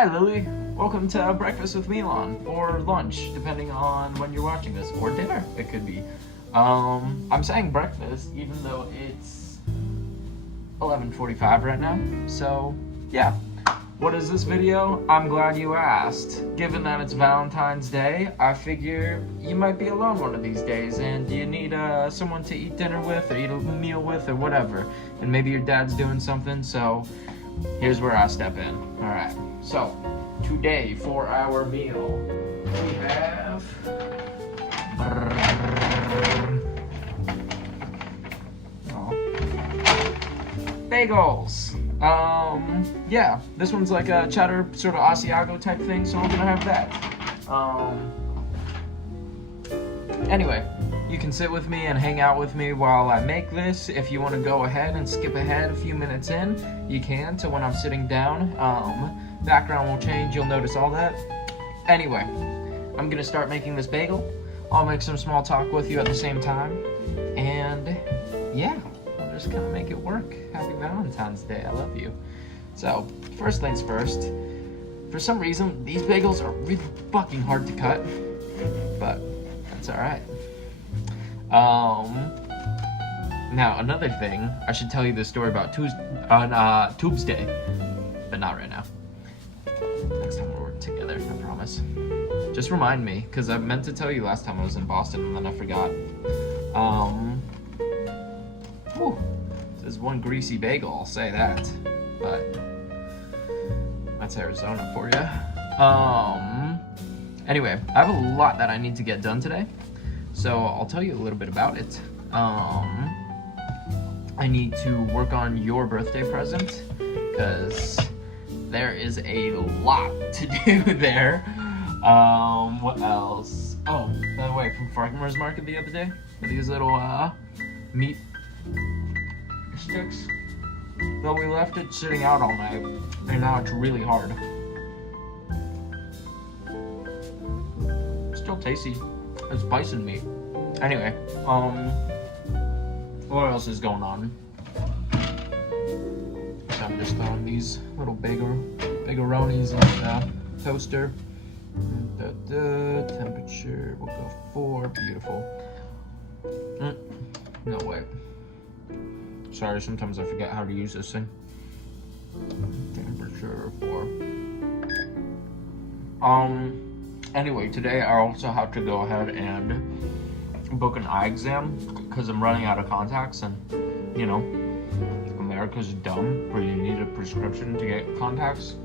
Hi Lily, welcome to Breakfast with Mealan, or lunch, depending on when you're watching this, or dinner, it could be. I'm saying breakfast, even though it's 11:45 right now, so yeah. What is this video? I'm glad you asked. Given that it's Valentine's Day, I figure you might be alone one of these days and you need someone to eat dinner with or eat a meal with or whatever. And maybe your dad's doing something, so here's where I step in. Alright, so today for our meal, we have bagels. Yeah, this one's like a cheddar sort of Asiago type thing, so I'm gonna have that. Anyway, you can sit with me and hang out with me while I make this. If you want to go ahead and skip ahead a few minutes in, you can to when I'm sitting down. Background will change, you'll notice all that. Anyway, I'm gonna start making this bagel. I'll make some small talk with you at the same time, and yeah, I'll just kind of make it work. Happy Valentine's Day, I love you. So, first things first, for some reason, these bagels are really fucking hard to cut, but that's alright. Now, another thing, I should tell you this story about Tuesday, but not right now. Next time we'll work together, I promise. Just remind me, because I meant to tell you last time I was in Boston, and then I forgot. There's one greasy bagel, I'll say that, but that's Arizona for you. Anyway, I have a lot that I need to get done today, so I'll tell you a little bit about it. I need to work on your birthday present, because there is a lot to do there. What else? Oh, by the way, from Farmer's Market the other day, these little meat sticks. But we left it sitting out all night, and now it's really hard. Still tasty. It's bison meat. Anyway, what else is going on? So I'm just throwing these little bageronis in the toaster. Temperature, we'll go 4. Beautiful. No, wait. Sorry, sometimes I forget how to use this thing. Temperature 4. Anyway, today I also have to go ahead and book an eye exam because I'm running out of contacts, and you know, America's dumb where you need a prescription to get contacts,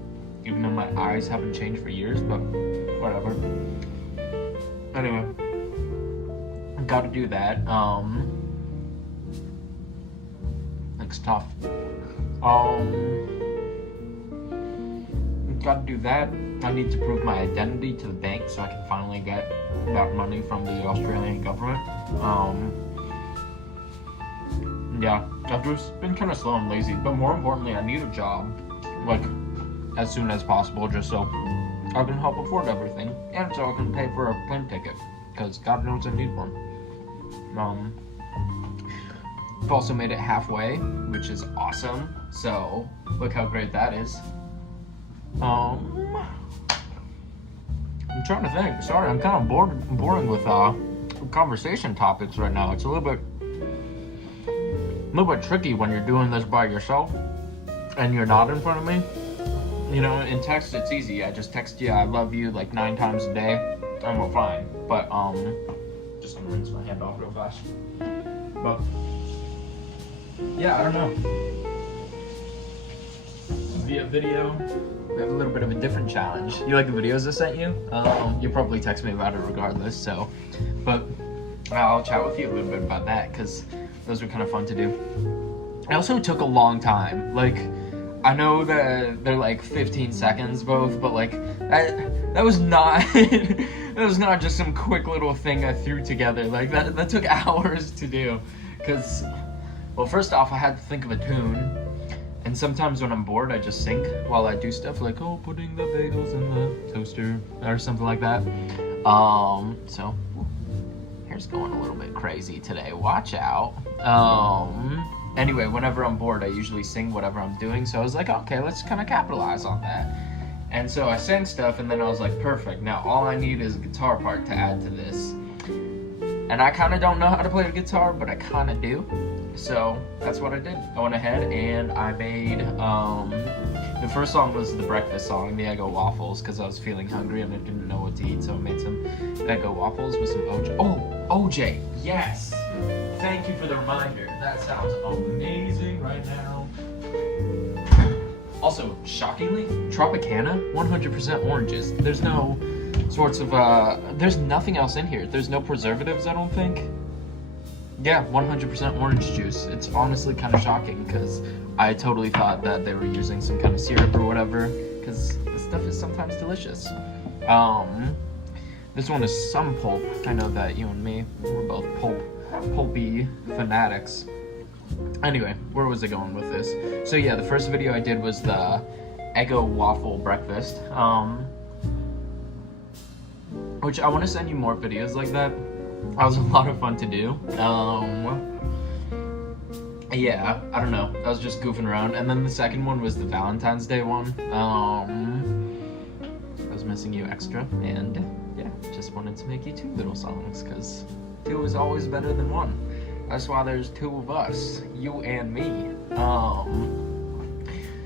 even though my eyes haven't changed for years, but whatever. Anyway, gotta do that. It's tough. Gotta do that. I need to prove my identity to the bank so I can finally get that money from the Australian government. Yeah, I've just been kind of slow and lazy, but more importantly, I need a job, like, as soon as possible, just so I can help afford everything, and so I can pay for a plane ticket, because God knows I need one. I've also made it halfway, which is awesome, so look how great that is. I'm trying to think. Sorry, I'm kind of boring with conversation topics right now. It's a little bit tricky when you're doing this by yourself and you're not in front of me. You know, in text it's easy. I just text you I love you like 9 times a day and we're fine. But just gonna rinse my hand off real fast. But yeah, I don't know. Via video, we have a little bit of a different challenge. You like the videos I sent you? You'll probably text me about it regardless, so. But I'll chat with you a little bit about that, because those were kind of fun to do. It also took a long time. Like, I know that they're like 15 seconds both, but like, that was not, that was not just some quick little thing I threw together. Like, that took hours to do, because, well, first off, I had to think of a tune. And sometimes when I'm bored, I just sing while I do stuff like, oh, putting the bagels in the toaster or something like that. So hair's going a little bit crazy today. Watch out. Anyway, whenever I'm bored, I usually sing whatever I'm doing. So I was like, okay, let's kind of capitalize on that. And so I sang stuff, and then I was like, perfect, now all I need is a guitar part to add to this. And I kind of don't know how to play the guitar, but I kind of do. So that's what I did. I went ahead and I made, the first song was the breakfast song, the Eggo waffles, because I was feeling hungry and I didn't know what to eat, so I made some Eggo waffles with some OJ. Oh, OJ, yes! Thank you for the reminder. That sounds amazing right now. Also, shockingly, Tropicana, 100% oranges. There's no sorts of, there's nothing else in here. There's no preservatives, I don't think. Yeah, 100% orange juice. It's honestly kind of shocking because I totally thought that they were using some kind of syrup or whatever, because this stuff is sometimes delicious. This one is some pulp. I know that you and me, we're both pulpy fanatics. Anyway, where was I going with this? So yeah, the first video I did was the Eggo waffle breakfast, which I want to send you more videos like that. That was a lot of fun to do. Yeah, I don't know. I was just goofing around. And then the second one was the Valentine's Day one. I was missing you extra, and yeah, just wanted to make you 2 little songs, because 2 is always better than 1. That's why there's 2 of us, you and me.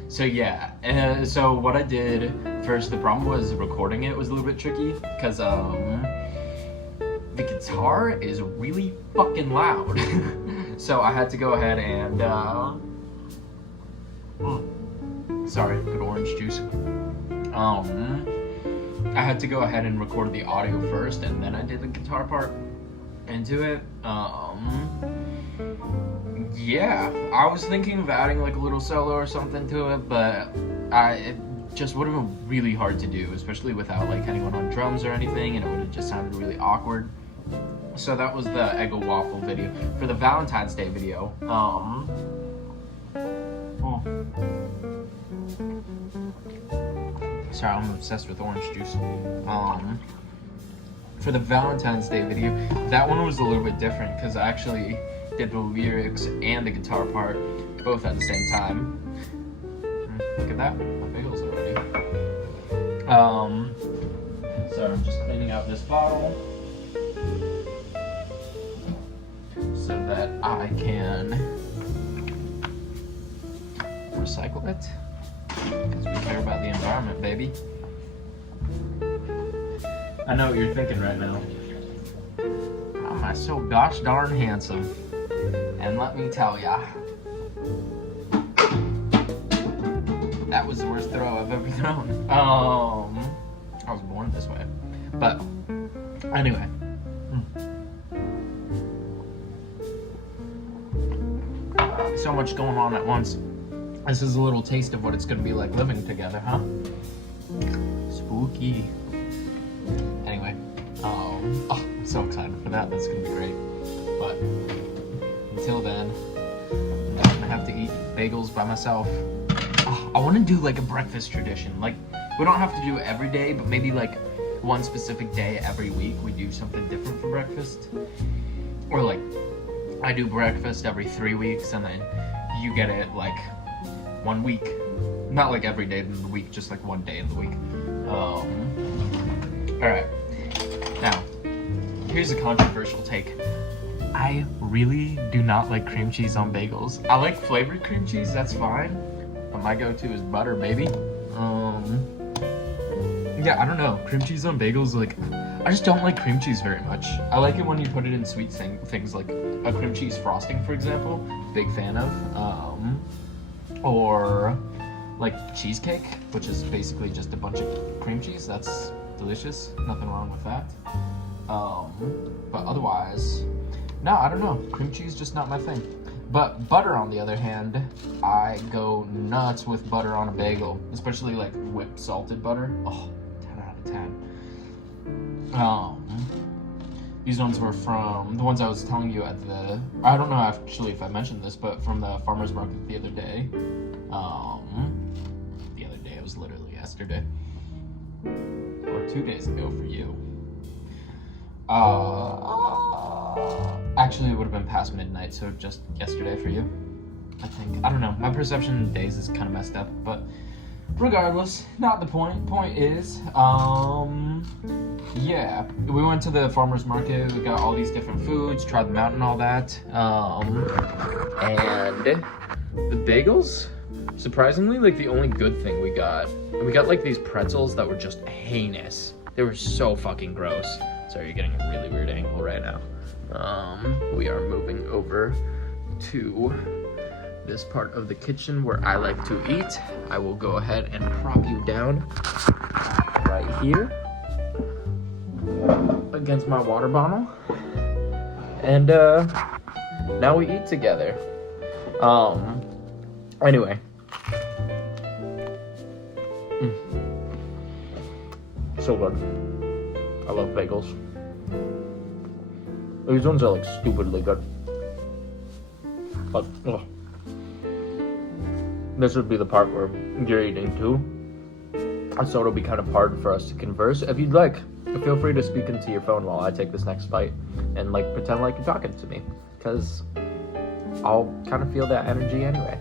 So yeah, so what I did first, the problem was recording it was a little bit tricky, because the guitar is really fucking loud. So I had to go ahead and, sorry, good orange juice. I had to go ahead and record the audio first, and then I did the guitar part into it. Yeah, I was thinking of adding like a little solo or something to it, but it just would have been really hard to do, especially without like anyone on drums or anything, and it would have just sounded really awkward. So that was the Eggo waffle video. For the Valentine's Day video, sorry, I'm obsessed with orange juice. For the Valentine's Day video, that one was a little bit different because I actually did the lyrics and the guitar part both at the same time. Look at that, my bagels are ready. So I'm just cleaning out this bottle so that I can recycle it, because we care about the environment, baby. I know what you're thinking right now. How am I so gosh darn handsome? And let me tell ya, that was the worst throw I've ever thrown. I was born this way. But anyway. So much going on at once. This is a little taste of what it's gonna be like living together, huh? Spooky. Anyway, I'm so excited for that. That's gonna be great. But until then, I'm not gonna have to eat bagels by myself. I want to do like a breakfast tradition. Like, we don't have to do it every day, but maybe like one specific day every week we do something different for breakfast. Or like, I do breakfast every 3 weeks, and then you get it like 1 week. Not like every day in the week, just like 1 day in the week. Alright. Now, here's a controversial take. I really do not like cream cheese on bagels. I like flavored cream cheese, that's fine. But my go-to is butter, baby. Yeah, I don't know. Cream cheese on bagels, like, I just don't like cream cheese very much. I like it when you put it in sweet things like a cream cheese frosting, for example. Big fan of. Or like cheesecake, which is basically just a bunch of cream cheese. That's delicious. Nothing wrong with that. But otherwise, no, I don't know. Cream cheese just not my thing. But butter, on the other hand, I go nuts with butter on a bagel, especially like whipped salted butter. Oh, 10 out of 10. These ones were from the ones I was telling you at the, I don't know actually if I mentioned this, but from the farmer's market the other day. The other day, it was literally yesterday. Or 2 days ago for you. Actually, it would have been past midnight, so just yesterday for you, I think. I don't know. My perception of days is kind of messed up, but regardless, not the point. Point is, yeah, we went to the farmer's market. We got all these different foods, tried them out and all that. And the bagels, surprisingly, like the only good thing we got like these pretzels that were just heinous. They were so fucking gross. Sorry, you're getting a really weird angle right now. We are moving over to this part of the kitchen where I like to eat. I will go ahead and prop you down right here against my water bottle. And now we eat together. Anyway. So good. I love bagels. These ones are like stupidly good. But this would be the part where you're eating too. So it'll be kind of hard for us to converse. If you'd like, feel free to speak into your phone while I take this next bite and like pretend like you're talking to me, because I'll kind of feel that energy anyway.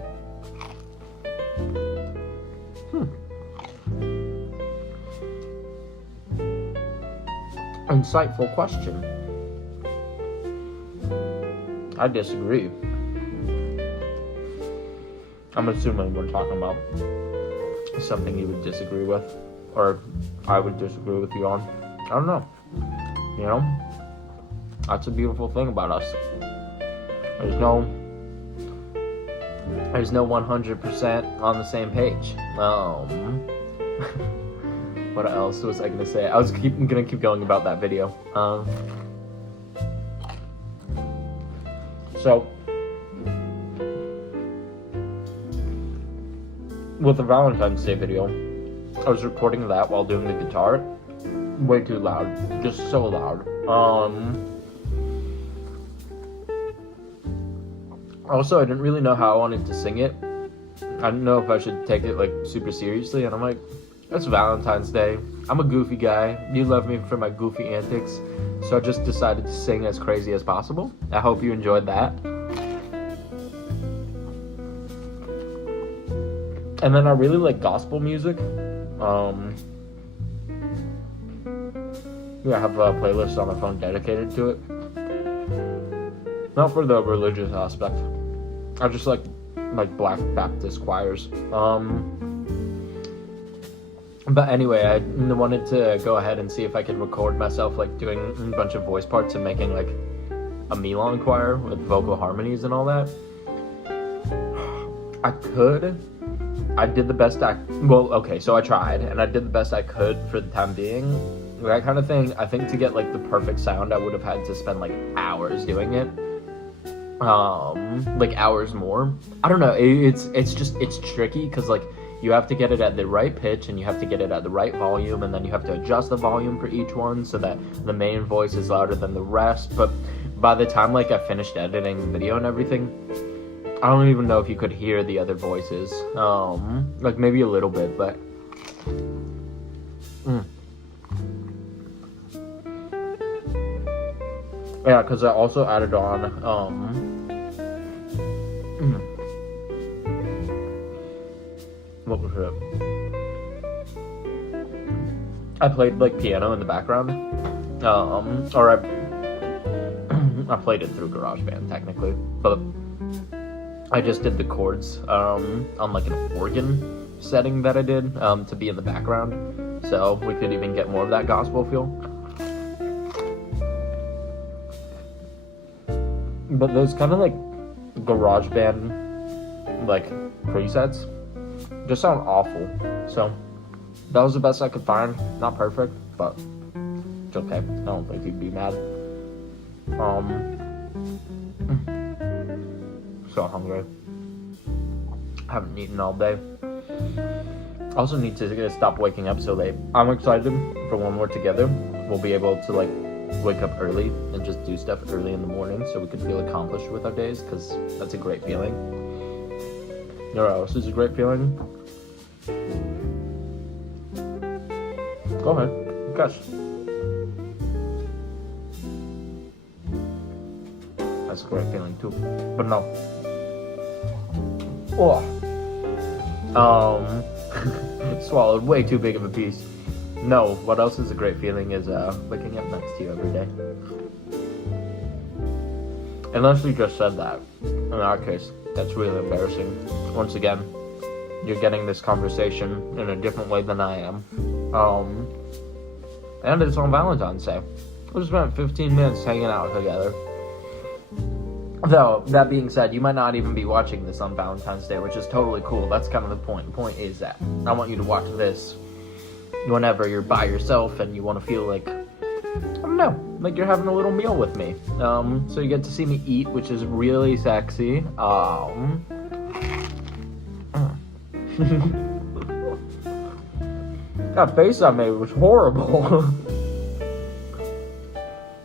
Insightful question. I disagree. I'm assuming we're talking about something you would disagree with, or I would disagree with you on. I don't know. You know? That's a beautiful thing about us. There's no 100% on the same page. What else was I gonna say? I was gonna keep going about that video. So with the Valentine's Day video, I was recording that while doing the guitar. Way too loud. Just so loud. Also, I didn't really know how I wanted to sing it. I didn't know if I should take it like super seriously, and I'm like, it's Valentine's Day. I'm a goofy guy. You love me for my goofy antics. So I just decided to sing as crazy as possible. I hope you enjoyed that. And then I really like gospel music. Yeah, I have a playlist on my phone dedicated to it. Not for the religious aspect. I just like Black Baptist choirs. But anyway, I wanted to go ahead and see if I could record myself like doing a bunch of voice parts and making like a Mealan choir with vocal harmonies and all that. I could. I did the best I tried, and I did the best I could for the time being. That kind of thing. I think to get like the perfect sound, I would have had to spend like hours doing it. Like hours more. I don't know. It's tricky because like you have to get it at the right pitch and you have to get it at the right volume, and then you have to adjust the volume for each one so that the main voice is louder than the rest. But by the time like I finished editing the video and everything, I don't even know if you could hear the other voices. Like maybe a little bit, but yeah, because I also added on what was it? I played like piano in the background, or I played it through GarageBand technically, but I just did the chords on like an organ setting that I did to be in the background, so we could even get more of that gospel feel. But those kind of like GarageBand like presets just sound awful, so that was the best I could find. Not perfect, but it's okay. I don't think he'd be mad. So hungry. Haven't eaten all day. Also need to stop waking up so late. I'm excited for when we're together. We'll be able to like wake up early and just do stuff early in the morning so we can feel accomplished with our days, because that's a great feeling. You know what else is a great feeling? Go ahead, guess. That's a great feeling too. But no. Oh. Swallowed way too big of a piece. No, what else is a great feeling is waking up next to you every day. Unless you just said that. In our case, that's really embarrassing. Once again, you're getting this conversation in a different way than I am. And it's on Valentine's Day. We spent 15 minutes hanging out together. Though, that being said, you might not even be watching this on Valentine's Day, which is totally cool. That's kind of the point. The point is that I want you to watch this whenever you're by yourself and you want to feel like, I don't know, like you're having a little meal with me. So you get to see me eat, which is really sexy. That face I made was horrible.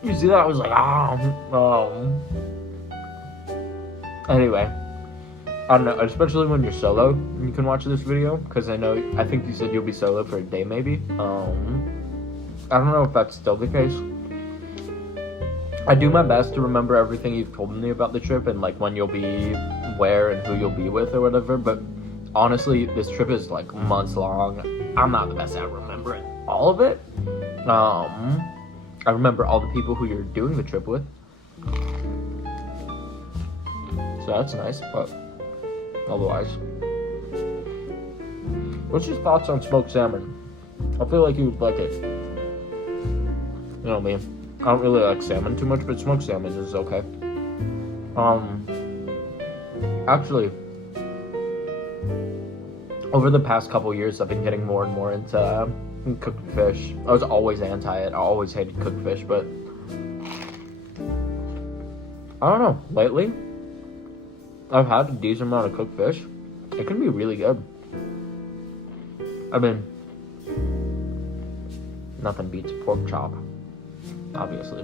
You see that? I was like, Anyway, I don't know, especially when you're solo, you can watch this video, because I think you said you'll be solo for a day, maybe. I don't know if that's still the case. I do my best to remember everything you've told me about the trip, and like when you'll be where and who you'll be with or whatever, but honestly, this trip is like months long. I'm not the best at remembering all of it. I remember all the people who you're doing the trip with. So that's nice, but otherwise. What's your thoughts on smoked salmon? I feel like you would like it. You know me. I don't really like salmon too much, but smoked salmon is okay. Actually, over the past couple years, I've been getting more and more into cooked fish. I was always anti it. I always hated cooked fish, but I don't know. Lately, I've had a decent amount of cooked fish. It can be really good. I mean, nothing beats a pork chop, obviously.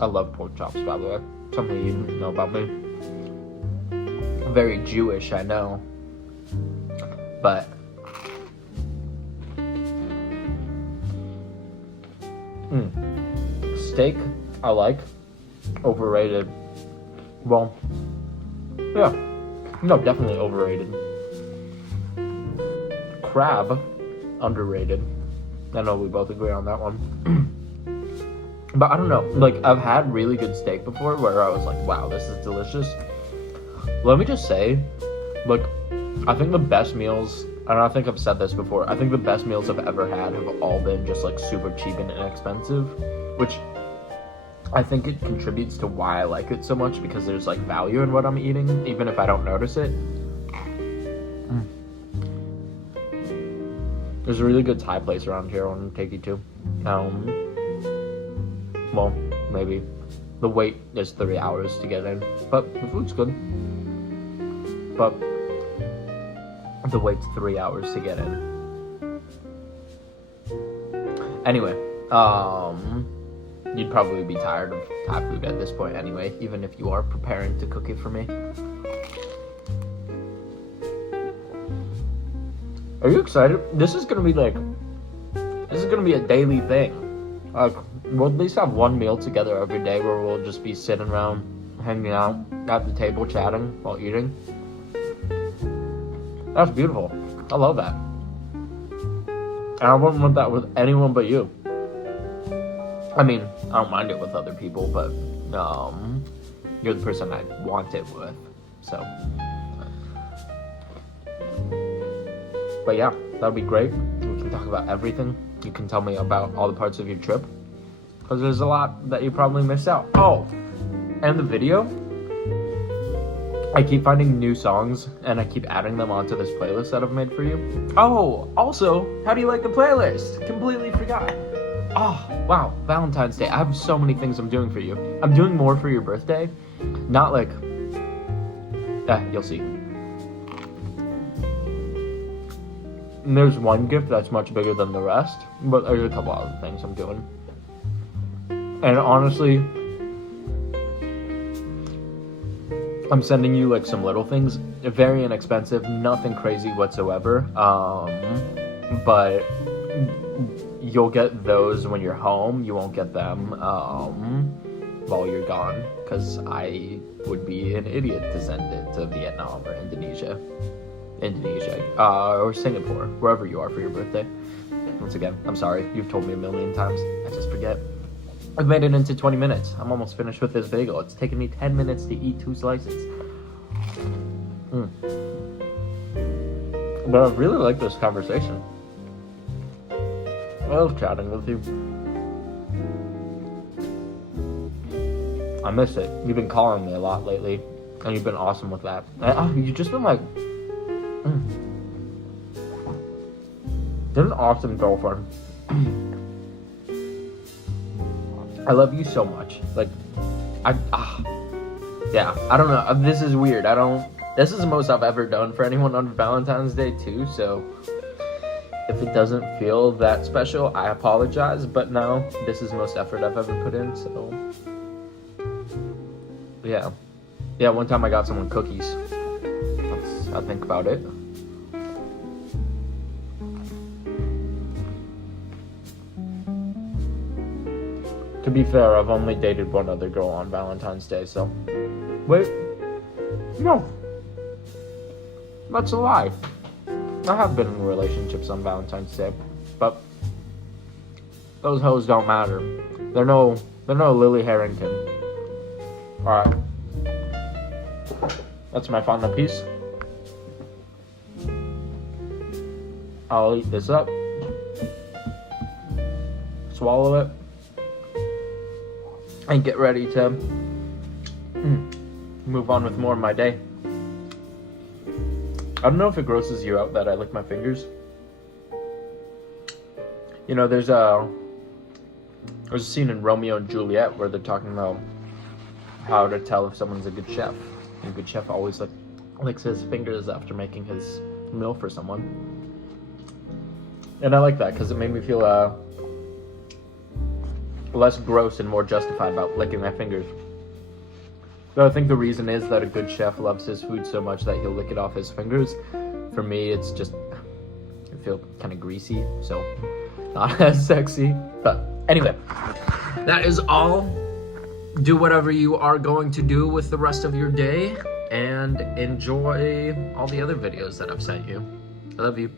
I love pork chops, by the way. Something you didn't know about me. I'm very Jewish, I know. But steak, I like. Overrated. Well, yeah. No, definitely overrated. Crab, underrated. I know we both agree on that one. But I don't know. Like, I've had really good steak before where I was like, wow, this is delicious. Let me just say, like, I think the best meals, and I think I've said this before, I think the best meals I've ever had have all been just like super cheap and inexpensive, which I think it contributes to why I like it so much, because there's like value in what I'm eating, even if I don't notice it. There's a really good Thai place around here I want to take you to. Well, maybe. The wait is 3 hours to get in, but the food's good. But the wait's 3 hours to get in. Anyway, you'd probably be tired of Thai food at this point anyway, even if you are preparing to cook it for me. Are you excited? This is gonna be a daily thing. Like, we'll at least have one meal together every day where we'll just be sitting around, hanging out at the table, chatting while eating. That's beautiful. I love that. And I wouldn't want that with anyone but you. I mean, I don't mind it with other people, but you're the person I want it with. So, but yeah, that'd be great. We can talk about everything. You can tell me about all the parts of your trip, because there's a lot that you probably missed out. Oh, and the video. I keep finding new songs, and I keep adding them onto this playlist that I've made for you. Oh, also, how do you like the playlist? Completely forgot. Oh, wow, Valentine's Day. I have so many things I'm doing for you. I'm doing more for your birthday. Not like... you'll see. And there's one gift that's much bigger than the rest, but there's a couple other things I'm doing. And honestly, I'm sending you like some little things, very inexpensive, nothing crazy whatsoever. But you'll get those when you're home. You won't get them while you're gone, because I would be an idiot to send it to Vietnam or Indonesia Indonesia, or Singapore, wherever you are for your birthday. Once again, I'm sorry. You've told me a million times. I just forget. I've made it into 20 minutes. I'm almost finished with this bagel. It's taken me 10 minutes to eat 2 slices. But I really like this conversation. I love chatting with you. I miss it. You've been calling me a lot lately, and you've been awesome with that. You've just been like, you're an awesome girlfriend. I love you so much. Like, yeah, I don't know. This is weird. This is the most I've ever done for anyone on Valentine's Day too, so if it doesn't feel that special, I apologize, but no, this is the most effort I've ever put in, so yeah. Yeah, one time I got someone cookies. That's how I think about it. To be fair, I've only dated one other girl on Valentine's Day, so... Wait. No. That's a lie. I have been in relationships on Valentine's Day, but... those hoes don't matter. They're no Lily Harrington. Alright. That's my final piece. I'll eat this up. Swallow it. And get ready to move on with more of my day. I don't know if it grosses you out that I lick my fingers. You know, there's a scene in Romeo and Juliet where they're talking about how to tell if someone's a good chef. And a good chef always licks his fingers after making his meal for someone. And I like that because it made me feel less gross and more justified about licking my fingers. But I think the reason is that a good chef loves his food so much that he'll lick it off his fingers. For me, it's just, I feel kind of greasy, so not as sexy. But anyway, that is all. Do whatever you are going to do with the rest of your day and enjoy all the other videos that I've sent you. I love you.